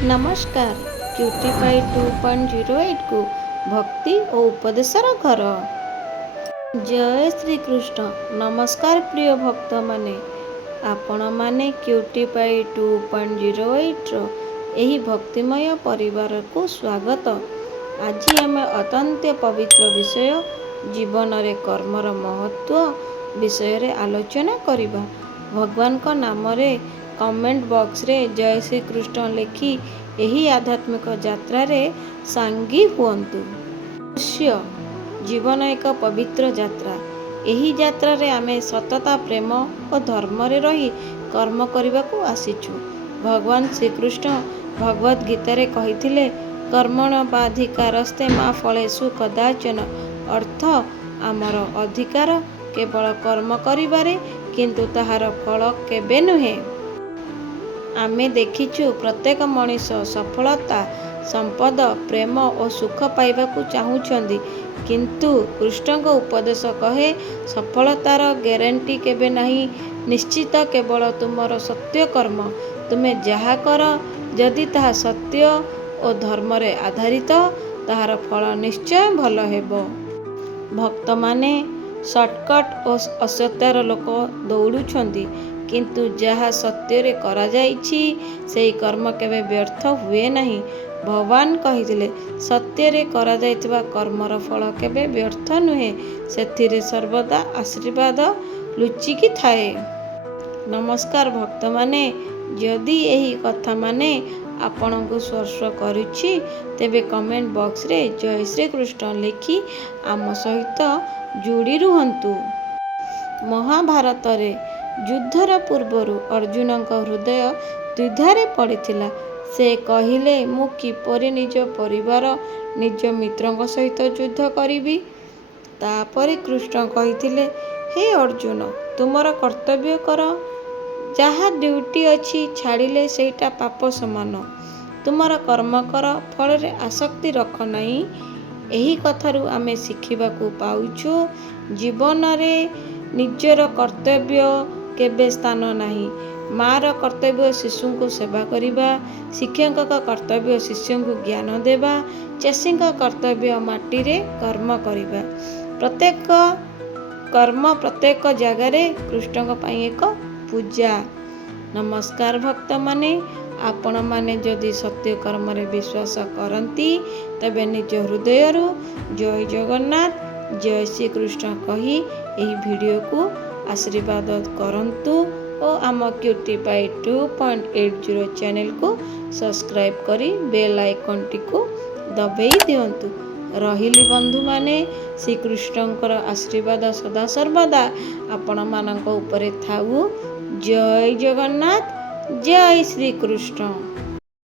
नमस्कार क्यूटीफाई 2.08 को भक्ति और उपदेशर घर। जय श्री कृष्ण। नमस्कार प्रिय भक्त माने, आपण माने क्यूटीफाई 2.08 एही भक्तिमय परिवार को स्वागत। आज आम अत्यंत पवित्र विषय जीवन रे कर्मर महत्व विषय रे आलोचना करिबा। भगवान का नाम रे कमेंट बॉक्स रे जय श्री कृष्ण लिखि एही आध्यात्मिक यात्रा रे सांगी हुअन्तु। जीवन एक पवित्र यात्रा। एही यात्रा रे आमे सतता प्रेम और धर्म रे रही कर्म करने को आसीचु। भगवान श्रीकृष्ण भगवद गीता रे कहिथिले कर्मण बाधिकारस्ते मा फलेषु कदाचन। अर्थ आमर अधिकार केवल कर्म करिबारे, किंतु ताहार फल केबे नुहे। आमे देखिचु प्रत्येक मनीष सफलता, संपद, प्रेम और सुख पाइबाकू चाहूछंदी, किंतु कृष्ण को उपदेश कहे सफलतार ग्यारंटी केबे नहीं। निश्चित केवल तुमर सत्य कर्म। तुमे जहा कर यदि ताहा सत्य और धर्म रे आधारित, ताहार फल निश्चय भल हेबो। भक्त माने शॉर्टकट और असत्यर लोक दौड़ुछंदी, किंतु जहा सत्य रे करा जाइछि सेही कर्म केबे व्यर्थ हुए नहीं। भगवान कहिथिले सत्य रे करा जाइतबा कर्मर फल केबे व्यर्थ नुहे, सेथिरे सर्वदा आशीर्वाद लुचिकी थाए। नमस्कार भक्त माने, यदि एही कथा माने आपनकु स्पर्श करुछि तेबे कमेंट बॉक्स रे जय श्री कृष्ण लिखि आम सहित जोड़ी रुहन्तु। महाभारत रे युद्धर पूर्वरु अर्जुन का हृदय द्विधारे पड़िथिला। से कहिले मु किपरि निज परिवार निज मित्रଙ୍କ सहित युद्ध करिबी। तापरे कृष्ण कहिथिले, हे अर्जुन, तुमर कर्तव्य कर। जहा ड्यूटी अछि छाड़िले सेटा पाप समान। तुमर कर्म कर, फल रे आसक्ति रख नहीं। एही कथारु आमे शिखिबाकू पाउछु, जीवन रे निजर कर्तव्य केबे स्थान नहीं। मार कर्तव्य शिशु को सेवा करिबा, शिक्षक का कर्तव्य शिष्य को ज्ञान देवा, चाषी का कर्तव्य माटी रे कर्म करिबा। प्रत्येक कर्म प्रत्येक जगार कृष्ण पाई एक पूजा। नमस्कार भक्त माने, आपण माने जदि सत्य कर्म रे विश्वास करती तबे निज हृदय जय जगन्नाथ जय श्री कृष्ण कही एही वीडियो को आशीर्वाद करंतु और आम क्यूटीफाई 2.80 चैनल को सब्सक्राइब करी बेल आइकन टी को दबेई दियंतु। रहिली बंधु माने, श्रीकृष्णकर आशीर्वाद सदा सर्वदा आपण मानक उपरे थाउ। जय जगन्नाथ जय श्री कृष्ण।